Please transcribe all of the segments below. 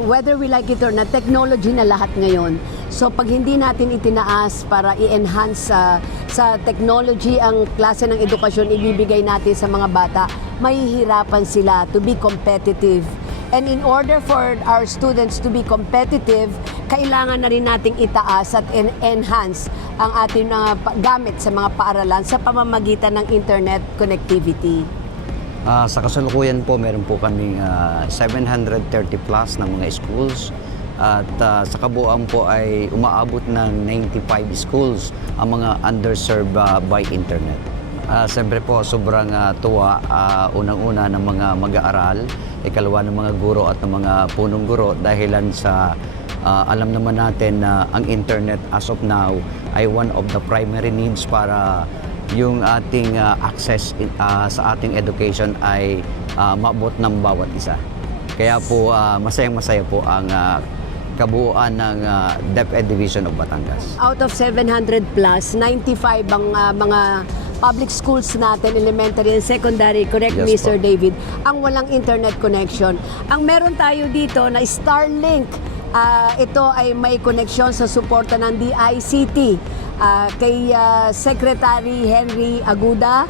Whether we like it or not, technology na lahat ngayon. So pag hindi natin itinaas para i-enhance sa sa technology ang klase ng edukasyon ibibigay natin sa mga bata, mahihirapan sila to be competitive. And in order for our students to be competitive, kailangan na rin nating itaas at en- enhance ang ating mga gamit sa mga paaralan sa pamamagitan ng internet connectivity. Ah, sa kasalukuyan po, meron po kaming ah, 730 plus ng mga schools at ah, sa kabuuan po ay umaabot ng 95 schools ang mga underserved ah, by internet. Ah, Siyempre po, sobrang ah, tuwa ah, unang-una ng mga mag-aaral, ikalawa ng mga guro at ng mga punong guro dahilan sa ah, alam naman natin na ang internet as of now ay one of the primary needs para yung ating uh, access in- uh, sa ating education ay uh, maabot ng bawat isa. Kaya po uh, masayang-masaya po ang uh, kabuuan ng uh, DepEd Division of Batangas. Out of 700 plus, 95 ang ah, mga public schools natin, elementary and secondary, correct me Yes po. Sir David, ang walang internet connection. Ang meron tayo dito na Starlink, ah, ito ay may connection sa suporta ng DICT ah, kay ah, Secretary Henry Aguda.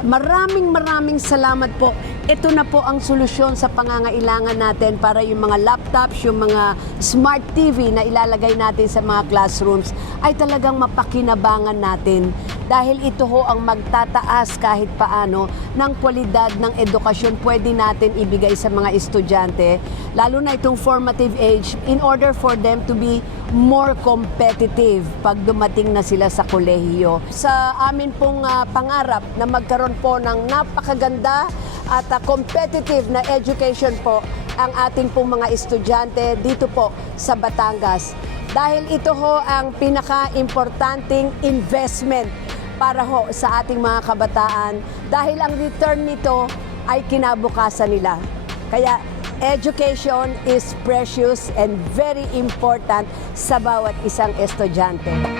Maraming maraming salamat po. Ito na po ang solusyon sa pangangailangan natin para yung mga laptops, yung mga smart TV na ilalagay natin sa mga classrooms ay talagang mapakinabangan natin dahil ito ho ang magtataas kahit paano ng kwalidad ng edukasyon pwede natin ibigay sa mga estudyante lalo na itong formative age in order for them to be more competitive pag dumating na sila sa kolehiyo. Sa amin pong ah, pangarap na magkaroon po ng napakaganda at ah, competitive na education po ang ating pong mga estudyante dito po sa Batangas. Dahil ito ho ang pinaka-importanting investment para ho sa ating mga kabataan dahil ang return nito ay kinabukasan nila. Kaya education is precious and very important sa bawat isang estudyante.